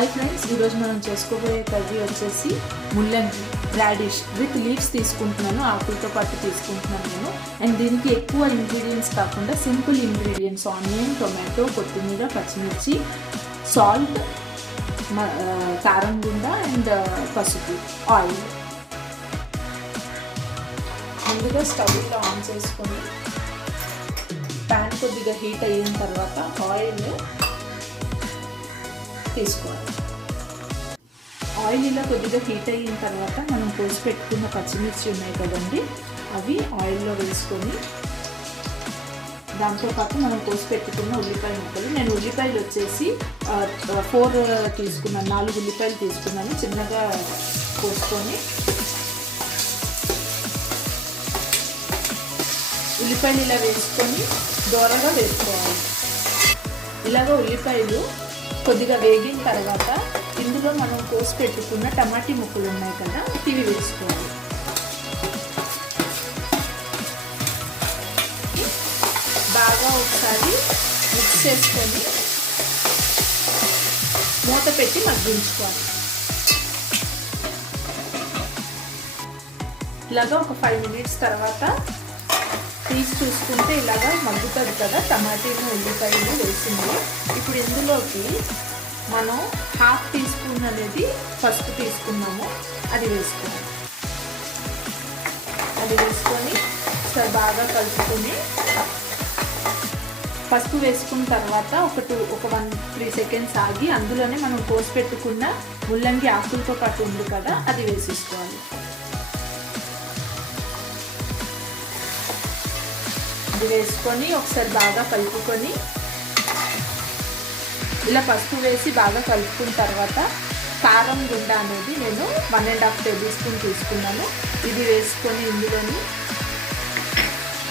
Hi friends, ఈరోజు మనం చేసుకోబోయే కర్రీ వచ్చేసి ముల్లంగి రాడిష్ విత్ లీవ్స్ తీసుకుంటున్నాను. ఆకులతో పాటు తీసుకుంటున్నాను నేను. అండ్ దీనికి ఎక్కువ ఇంగ్రీడియంట్స్ కాకుండా సింపుల్ ఇంగ్రీడియంట్స్ ఆనియన్, టొమాటో, కొత్తిమీర, పచ్చిమిర్చి, సాల్ట్, కారం గుండ అండ్ పసుపు, ఆయిల్. ముందుగా స్టవ్ ఇలా ఆన్ చేసుకొని ప్యాన్ కొద్దిగా హీట్ అయిన తర్వాత ఆయిల్ తీసుకోవాలి. ఆయిల్ ఇలా కొద్దిగా హీట్ అయిన తర్వాత మనం కోసి పెట్టుకున్న పచ్చిమిర్చి ఉన్నాయి కదండి, అవి ఆయిల్లో వేసుకొని దాంతోపాటు మనం కోసి పెట్టుకున్న ఉల్లిపాయ ముక్కలు. నేను ఉల్లిపాయలు వచ్చేసి 4 తీసుకున్నాను, 4 ఉల్లిపాయలు తీసుకున్నాను. చిన్నగా కోసుకొని ఉల్లిపాయలు ఇలా వేసుకొని దోరగా వేసుకోవాలి. ఇలాగ ఉల్లిపాయలు కొద్దిగా వేగిన తర్వాత ఇందులో మనం కోసి పెట్టుకున్న టమాటీ ముక్కలు ఉన్నాయి కదా, ఇవి వేసుకోవాలి. బాగా ఒకసారి మిక్స్ చేసుకొని మూత పెట్టి మగ్గించుకోవాలి. ఇలాగా ఒక 5 మినిట్స్ తర్వాత తీసి చూసుకుంటే ఇలాగా మగ్గుతుంది కదా టమాటీలు, ఉల్లిపాయలు వేసింది. ఇప్పుడు ఇందులోకి మనం 1/2 టీ స్పూన్ అనేది పసుపు తీసుకున్నాము, అది వేసుకోవాలి. అది వేసుకొని ఒకసారి బాగా కలుపుకొని పసుపు వేసుకున్న తర్వాత ఒక 1-3 సెకండ్స్ ఆగి అందులోనే మనం కోసి పెట్టుకున్న ముల్లంగి ఆకులతో పాటు ఉంది కదా, అది వేసేసుకోవాలి. అది వేసుకొని ఒకసారి బాగా కలుపుకొని ఇలా పసుపు వేసి బాగా కలుపుకున్న తర్వాత కారం గుండ అనేది నేను 1.5 టేబుల్ స్పూన్ తీసుకున్నాను. ఇది వేసుకొని ఇందులోని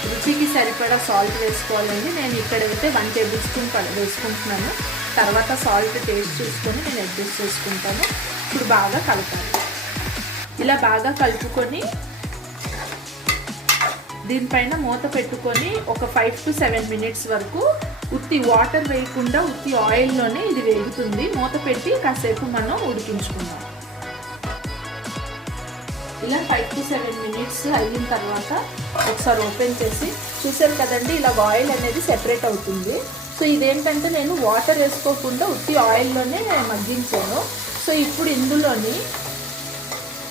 రుచికి సరిపడా సాల్ట్ వేసుకోవాలండి. నేను ఇక్కడైతే 1 టేబుల్ స్పూన్ వేసుకుంటున్నాను. తర్వాత సాల్ట్ టేస్ట్ చూసుకొని నేను అడ్జస్ట్ చేసుకుంటాను. ఇప్పుడు బాగా కలపాలి. ఇలా బాగా కలుపుకొని దీనిపైన మూత పెట్టుకొని ఒక 5 to 7 మినిట్స్ వరకు ఉత్తి వాటర్ వేయకుండా ఉత్తి ఆయిల్లోనే ఇది వేగుతుంది. మూత పెట్టి కాసేపు మనం ఉడికించుకుందాం. ఇలా 5 to 7 మినిట్స్ అయిన తర్వాత ఒకసారి ఓపెన్ చేసి చూసారు కదండి, ఇలా ఆయిల్ అనేది సెపరేట్ అవుతుంది. సో ఇదేంటంటే నేను వాటర్ వేసుకోకుండా ఉత్తి ఆయిల్లోనే మగ్గించాను. సో ఇప్పుడు ఇందులోని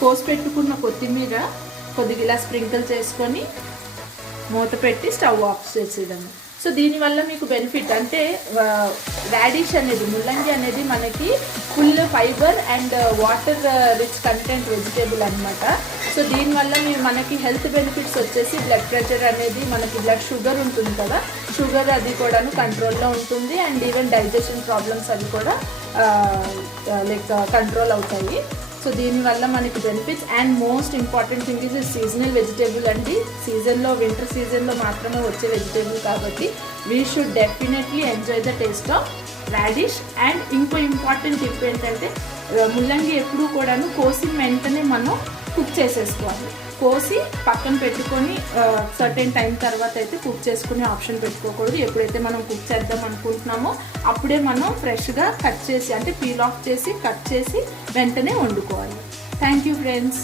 కోసి పెట్టుకున్న కొత్తిమీర కొద్దిగా ఇలా స్ప్రింకిల్ చేసుకొని మూత పెట్టి స్టవ్ ఆఫ్ చేసేయడం. సో దీనివల్ల మీకు బెనిఫిట్ అంటే రాడిష్ అనేది, ముల్లంగి అనేది మనకి full fibre and water rich content vegetable అనమాట. సో దీనివల్ల మనకి హెల్త్ బెనిఫిట్స్ వచ్చేసి బ్లడ్ ప్రెషర్ అనేది, మనకి బ్లడ్ షుగర్ ఉంటుంది కదా, షుగర్ అది కూడా కంట్రోల్లో ఉంటుంది. అండ్ ఈవెన్ డైజెషన్ ప్రాబ్లమ్స్ అవి కూడా కంట్రోల్ అవుతాయి. సో దీనివల్ల మనకి benefits. And most important thing is seasonal vegetable అండి. సీజన్లో, వింటర్ సీజన్లో మాత్రమే వచ్చే వెజిటేబుల్ కాబట్టి we should definitely enjoy the taste of radish. And ఇంకో ఇంపార్టెంట్ టిప్ ఏంటంటే ముల్లంగి ఎప్పుడూ కూడాను కోసిన వెంటనే మనం కుక్ చేసేసుకోవాలి. కోసి పక్కన పెట్టుకొని సర్టెన్ టైం తర్వాత అయితే కుక్ చేసుకునే ఆప్షన్ పెట్టుకోకూడదు. ఎప్పుడైతే మనం కుక్ చేద్దాం అనుకుంటున్నామో అప్పుడే మనం ఫ్రెష్గా కట్ చేసి, అంటే పీల్ ఆఫ్ చేసి కట్ చేసి వెంటనే వండుకోవాలి. Thank you friends.